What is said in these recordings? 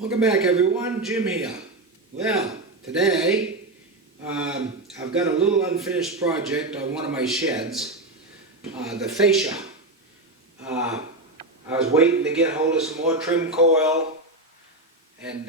Welcome back everyone, Jim here. Well, today I've got a little unfinished project on one of my sheds, the fascia. I was waiting to get hold of some more trim coil and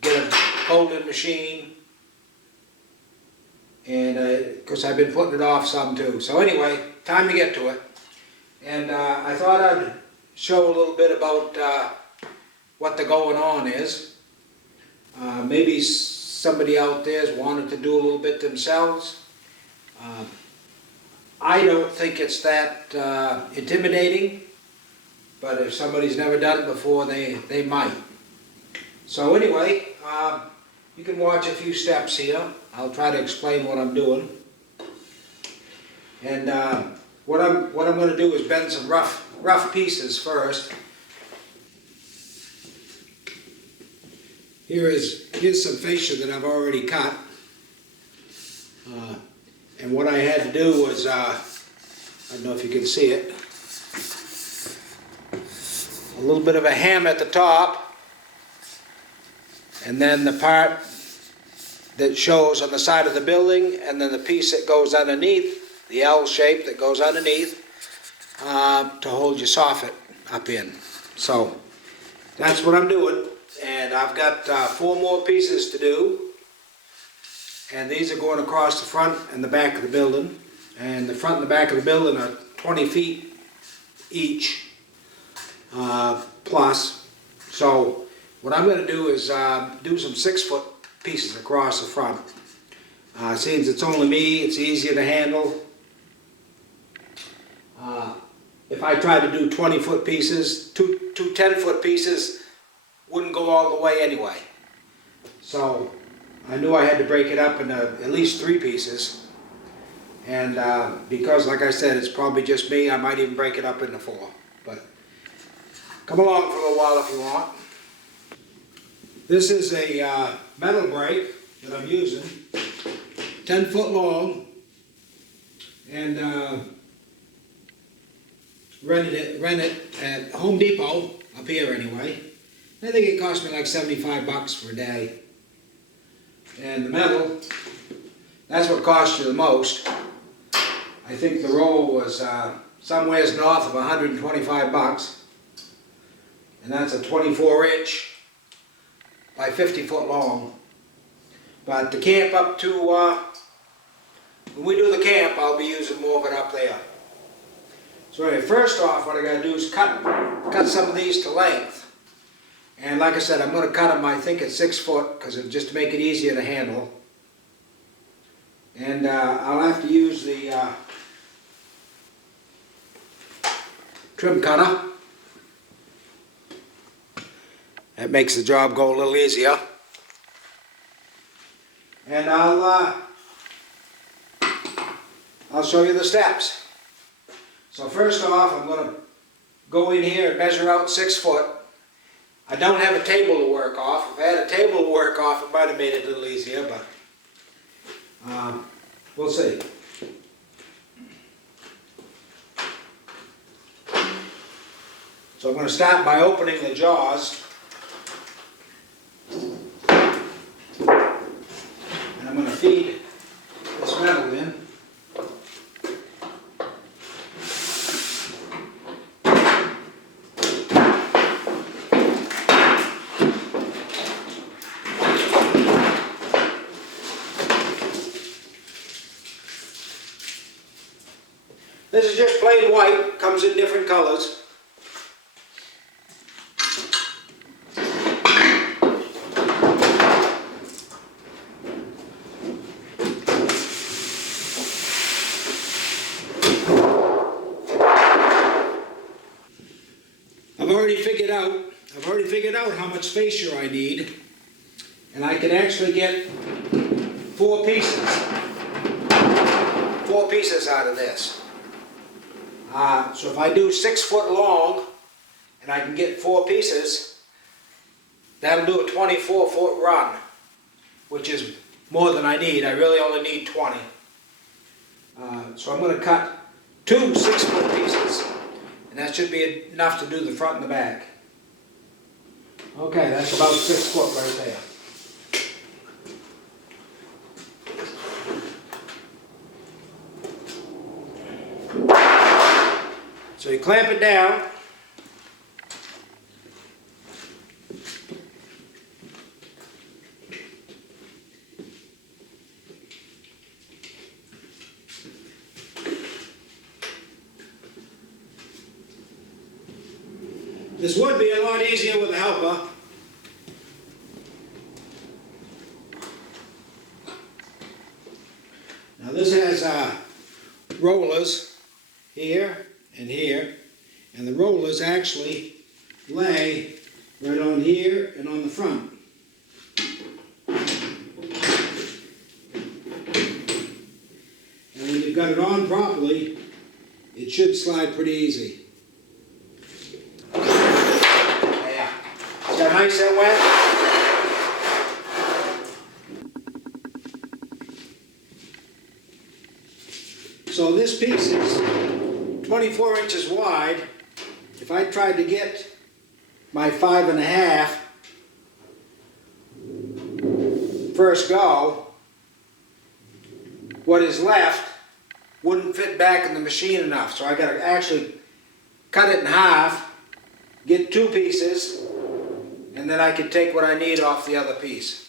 get a folding machine, and because I've been putting it off some too. So anyway, time to get to it. And I thought I'd show a little bit about what the going on is. Maybe somebody out there's wanted to do a little bit themselves. I don't think it's that intimidating, but if somebody's never done it before, they might. So anyway, you can watch a few steps here. I'll try to explain what I'm doing. And what I'm going to do is bend some rough pieces first. Here's some fascia that I've already cut, and what I had to do was, I don't know if you can see it, a little bit of a hem at the top, and then the part that shows on the side of the building, and then the piece that goes underneath, the L shape that goes underneath, to hold your soffit up in. So that's what I'm doing. And I've got 4 more pieces to do, and these are going across the front and the back of the building, and the front and the back of the building are 20 feet each, plus. So what I'm going to do is do some 6-foot pieces across the front. Since it's only me, it's easier to handle. If I try to do 20-foot pieces, two 10-foot pieces wouldn't go all the way anyway. So I knew I had to break it up into at least 3 pieces. And because, like I said, it's probably just me, I might even break it up into 4. But come along for a little while if you want. This is a metal brake that I'm using, 10 foot long, and rent it at Home Depot, up here anyway. I think it cost me like 75 bucks for a day. And the metal, that's what cost you the most. I think the roll was somewhere north of 125 bucks. And that's a 24-inch by 50 foot long. But to camp up to, when we do the camp, I'll be using more of it up there. So anyway, first off, what I gotta do is cut some of these to length. And like I said, I'm going to cut them, I think, at 6 foot, because just to make it easier to handle. And I'll have to use the trim cutter. That makes the job go a little easier. And I'll show you the steps. So first off, I'm going to go in here and measure out 6 foot. I don't have a table to work off. If I had a table to work off, it might have made it a little easier, but we'll see. So I'm going to start by opening the jaws. And I'm going to feed this metal in. This is just plain white, comes in different colors. I've already figured out how much fascia I need, and I can actually get 4 pieces out of this. So if I do 6 foot long and I can get 4 pieces, that'll do a 24 foot run, which is more than I need. I really only need 20. So I'm going to cut 2 6-foot pieces, and that should be enough to do the front and the back. Okay, that's about 6 foot right there. So you clamp it down. This would be a lot easier with a helper. Now this has rollers here and here, and the rollers actually lay right on here and on the front. And when you've got it on properly, it should slide pretty easy. Yeah. See how nice that went? So this piece is 24 inches wide. If I tried to get my 5.5 first go, what is left wouldn't fit back in the machine enough. So I got to actually cut it in half, get 2 pieces, and then I can take what I need off the other piece.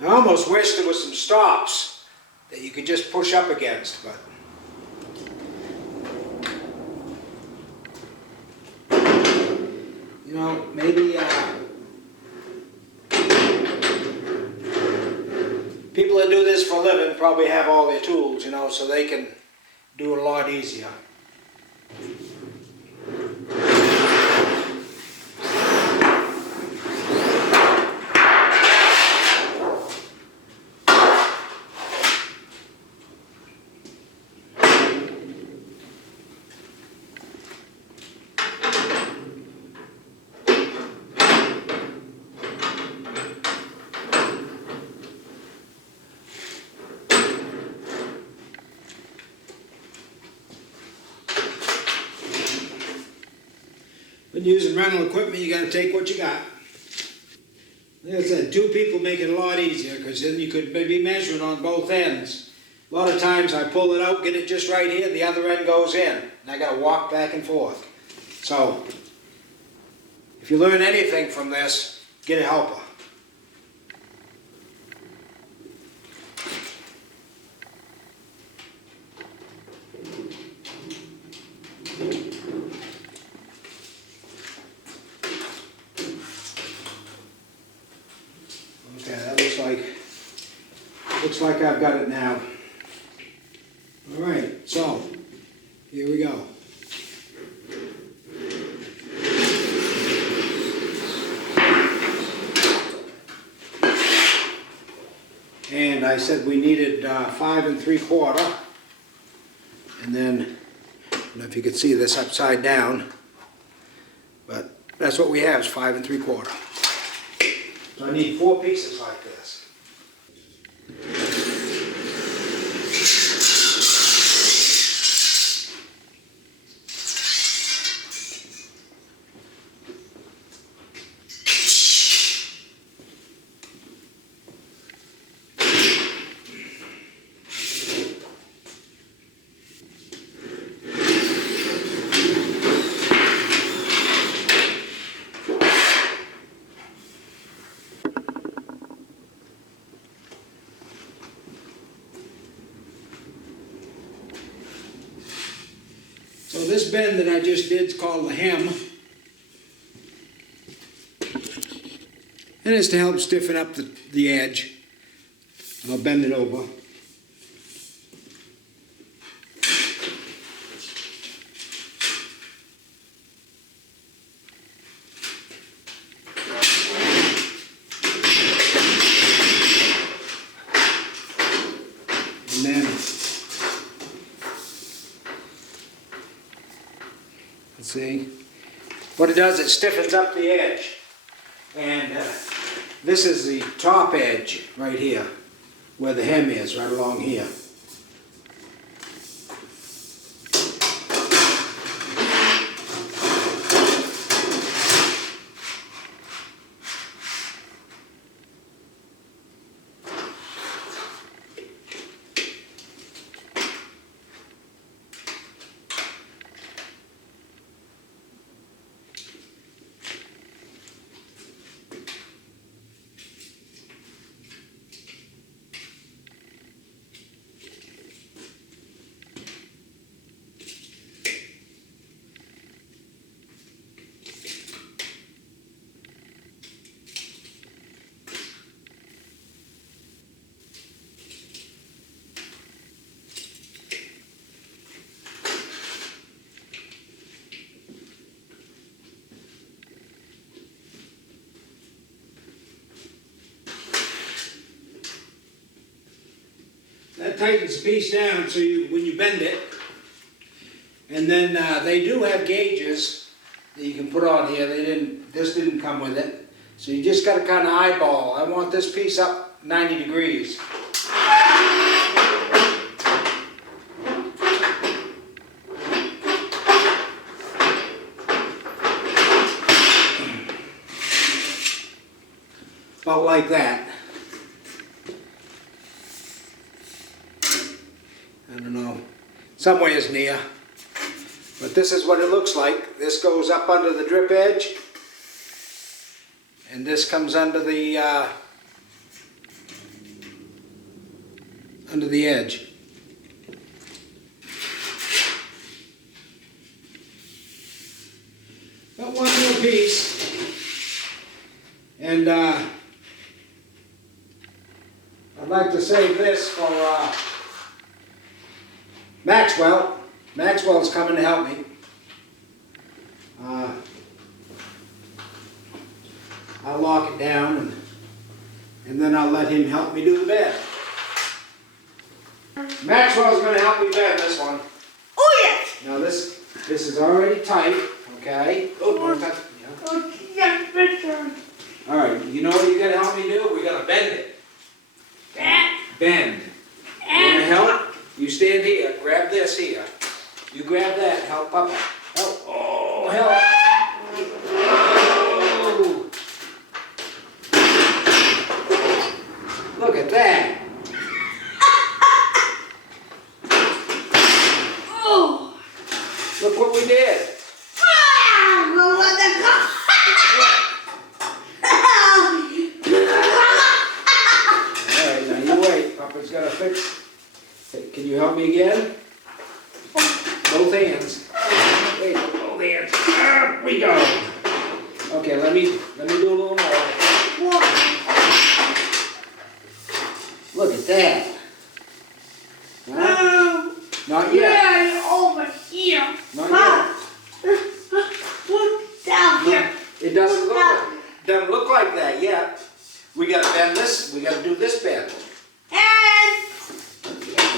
I almost wish there was some stops that you could just push up against, but you know, maybe people that do this for a living probably have all their tools, you know, so they can do it a lot easier. When using rental equipment, you got to take what you got. Like I said, 2 people make it a lot easier, because then you could be measuring on both ends. A lot of times I pull it out, get it just right here, the other end goes in, and I got to walk back and forth. So, if you learn anything from this, get a helper. Okay, that looks like I've got it now. All right, so here we go. And I said we needed 5 3/4, and then I don't know if you could see this upside down, but that's what we have is 5 3/4. So I need 4 pieces like this. So this bend that I just did is called the hem. And it's to help stiffen up the edge. I'll bend it over. And then, let's see, what it does, it stiffens up the edge. And This is the top edge right here, where the hem is, right along here. That tightens the piece down so when you bend it, and then they do have gauges that you can put on here. This didn't come with it. So you just got to kind of eyeball. I want this piece up 90 degrees. About like that. I don't know, somewhere is near, but this is what it looks like. This goes up under the drip edge, and this comes under the edge. Got one more piece, and I'd like to save this for Maxwell. Maxwell's coming to help me. I'll lock it down and then I'll let him help me do the bed. Maxwell's going to help me bed this one. Oh yes! Now this is already tight, okay? Oh, don't touch it. Yeah. All right, you know what you got to help me do? We got to bend it. Bend. You want to help? You stand here, grab this here. You grab that, help Papa. Help. Oh, help. Oh. Look at that. Oh! Look what we did. All right, now you wait. Papa's got to fix. Can you help me again? Both hands. Wait, both hands. Up we go. Okay, let me do a little more. Look at that. Huh? Not yet. Yeah, over here. Not yet. Look down here. It doesn't look like that yet. We gotta bend this. We gotta do this bend. And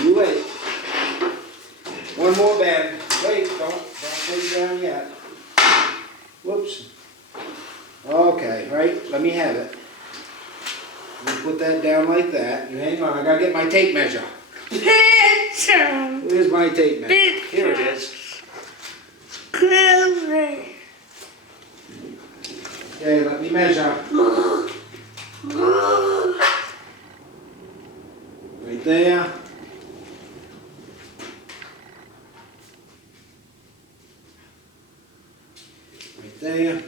You wait. One more bend. Wait, don't put it down yet. Whoops. Okay, right, let me have it. You put that down like that. You hang on, I gotta get my tape measure. picture. Where's my tape measure? Here it is. Crazy. Okay, let me measure. Right there. Right there.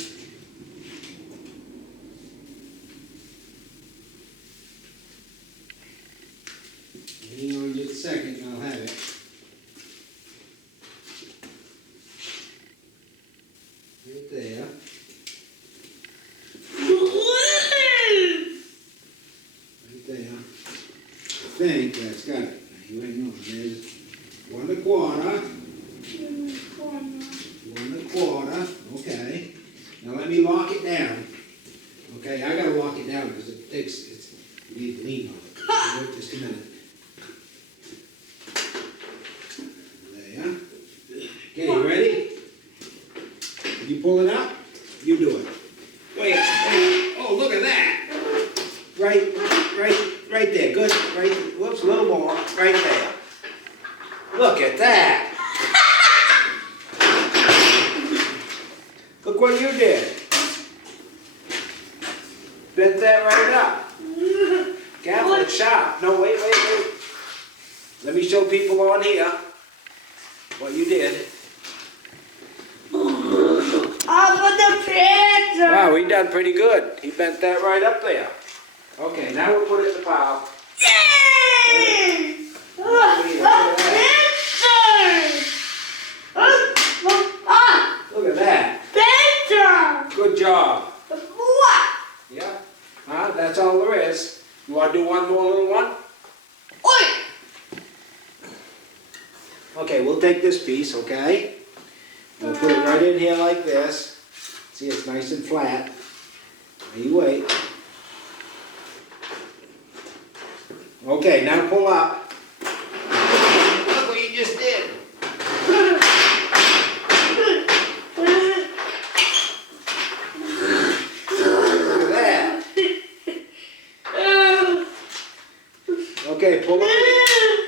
Hang on just a second and I'll have it. Right there. Right there. I think that's got it. Now you hang on. There's 1 1/4. 1 1/4. Okay. Now let me lock it down. Okay, I gotta lock it down because you need to lean on it. Wait just a minute. There. Okay, you ready? You pull it up, you do it. Wait, oh, look at that. right there, good, right, whoops, a little more, right there. Look at that. Look what you did. Bent that right up. Careful, it's sharp. No, wait. Let me show people on here what you did. Oh, the picture. Wow, he done pretty good. He bent that right up there. Okay, now we'll put it in the pile. Yay! A picture. Look at that. Picture. Good job. What? Yeah. That's all there is. You want to do one more little one? Oi. Okay, we'll take this piece, okay? We'll put it right in here like this. See, it's nice and flat. Now you wait. Okay, now pull up. Look what you just did. Look at that. Okay, pull up.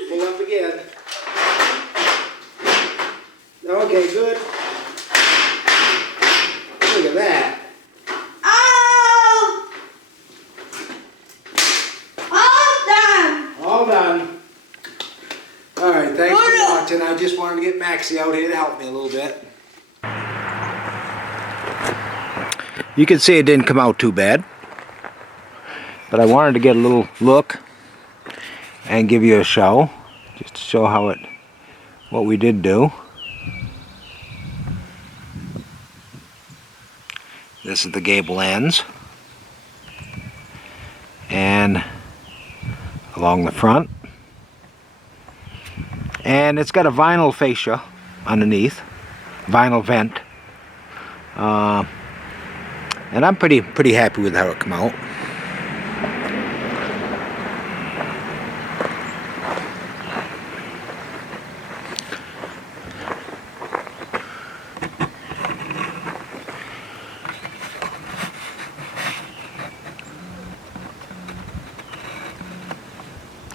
Pull up again. Okay, good. Look at that. Oh! All done. All done. All right, thanks for watching. I just wanted to get Maxie out here to help me a little bit. You can see it didn't come out too bad, but I wanted to get a little look and give you a show, just to show how what we did do. This is the gable ends, and along the front, and it's got a vinyl fascia underneath, vinyl vent, and I'm pretty happy with how it came out.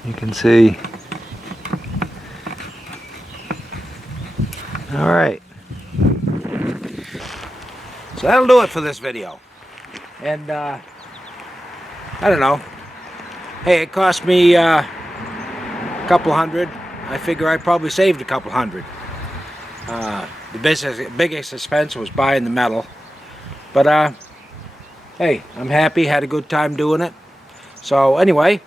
You can see. All right. So that'll do it for this video. And I don't know. Hey, it cost me a couple $100. I figure I probably saved a couple $100. The biggest expense was buying the metal. But hey, I'm happy. Had a good time doing it. So anyway,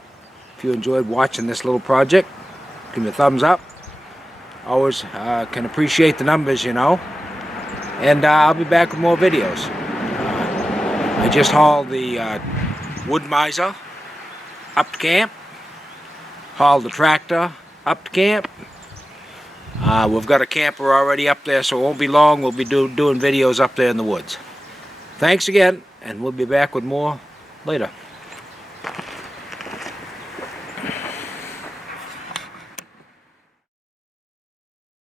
if you enjoyed watching this little project, give me a thumbs up. Always can appreciate the numbers, you know. And I'll be back with more videos. I just hauled the wood miser up to camp. Hauled the tractor up to camp. We've got a camper already up there, so it won't be long. We'll be doing videos up there in the woods. Thanks again, and we'll be back with more later.